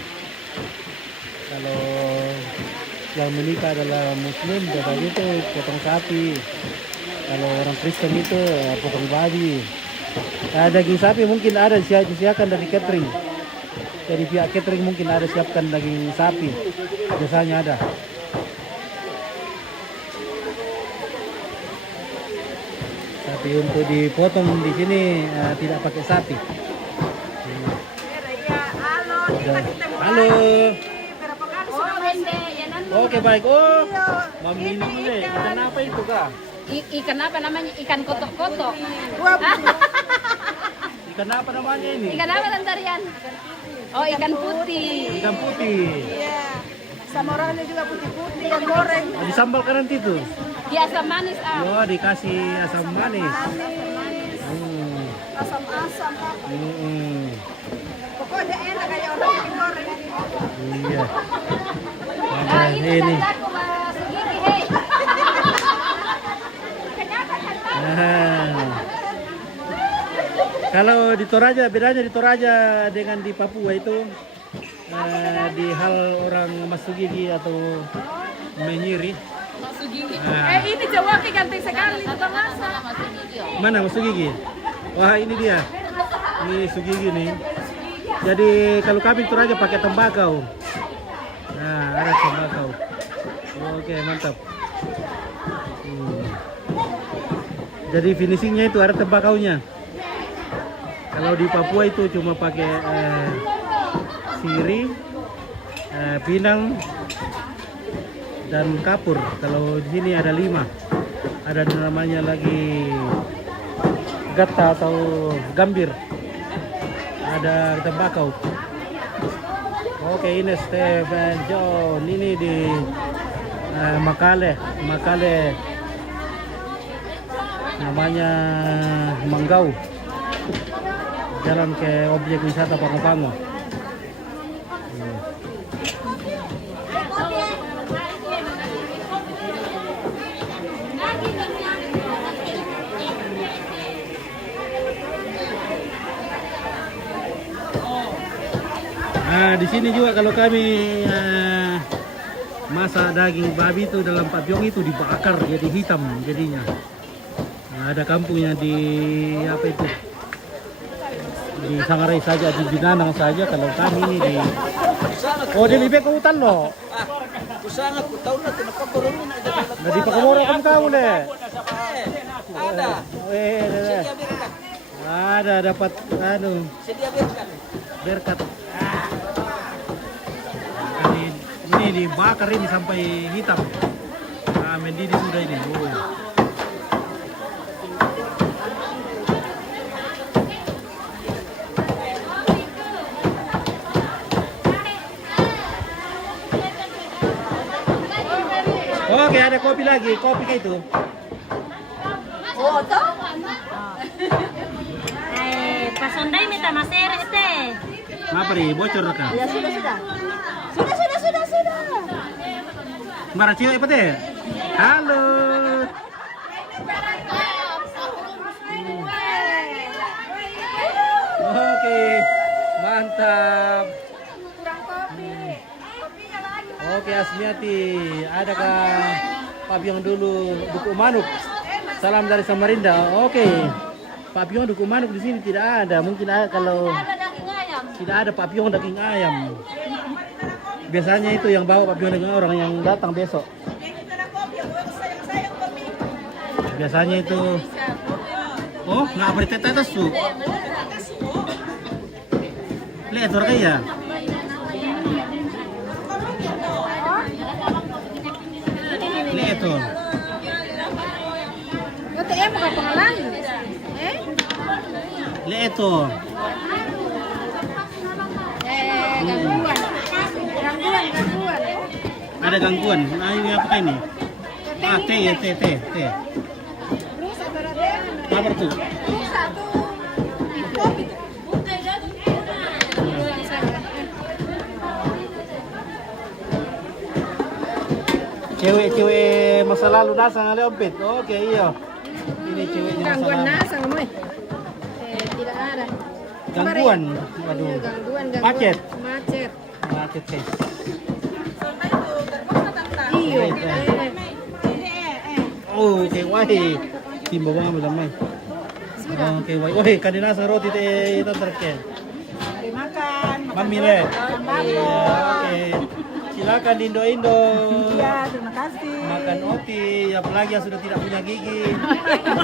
Kalau yang menikah adalah Muslim, jadi itu potong sapi. Kalau orang Kristen itu potong babi. Daging sapi mungkin ada disiapkan dari catering. Dari pihak catering mungkin ada siapkan daging sapi. Biasanya ada. Tapi untuk dipotong di sini tidak pakai sapi. Halo. Oke baik. Oh, mau minum nih. Ikan apa itu Kak? Ikan apa namanya? Ikan kotok-kotok. Ikan apa namanya ini? Ikan apa Tantarian? Oh, ikan putih. Ikan putih. Iya. Sama orangnya juga putih-putih yang goreng. Disambalkan nanti tuh. Di asam manis Oh, dikasih asam manis. Asam-asam. Pokoknya enak kayak orang yang goreng. Iya. Ah, ini. Kalau di Toraja, bedanya di Toraja dengan di Papua itu di hal orang masuk gigi atau menyiri. Masuk gigi. Ini jawabnya ganteng sekali itu masa. Mana masuk gigi? Wah ini dia. Ini sugigi nih. Jadi kalau kami di Toraja pakai tembakau. Nah ada tembakau. Oke mantap. Jadi finishingnya itu ada tembakaunya. Kalau di Papua itu cuma pakai sirih, pinang, dan kapur. Kalau di sini ada 5. Ada namanya lagi gata atau gambir. Ada tembakau. Oke ini Stephen John. Ini di Makale. Namanya Manggau. Jalan ke objek wisata Pango-Pango. Nah, di sini juga kalau kami masak daging babi itu dalam papyong itu dibakar jadi hitam jadinya. Nah, ada kampungnya di apa itu? Di Sangarai saja, di Binanang saja. Kalau kami ini di di Libek ke hutan loh. Kusana ku tahu na tinapagurong na Nah, di Pakamura kamu tahu deh. ada. Ada dapat anu Sedia biarkan. berkat. Ini dibakar ini sampai hitam. Nah, mendidih sudah ini. Oke, ada kopi lagi. Kopi kayak itu. Oh, toh? Pasonday minta masere teh. Apa nih? Bocor kah? Ya sudah. Sudah. Marah cewek apa teh? Halo. Oke, mantap. Oke, Asmiati, adakah papyong dulu Duku Manuk? Salam dari Samarinda. Oke, papyong Duku Manuk di sini tidak ada. Mungkin ada kalau tidak ada papyong daging ayam. Biasanya itu yang bawa papyong daging orang yang datang besok. Biasanya itu. Oh, nggak bertetes tuh. Lihat orang ya. Lihat tuh. OTM bukan pengalang. Lihat tuh. Gangguan. Ada gangguan. Nah, ini apa ini? Ah, teh. Apa tuh? Cewek-cewek masa lalu dasar leompet. Oke, iya. Ini ceweknya masa Gangguan lalu. nasa kamu. Tidak ada. Gangguan. Waduh. Gangguan. Macet. Macet. Macet, guys. Iyo. Oh, oke, wah. Timba banget damai. Oke, wah. Kanina sa roti teh itu terken. Makan. Mamile. Iya, oke. Silakan Indo. Ya, terima kasih. Makan oti, apalagi yang sudah tidak punya gigi.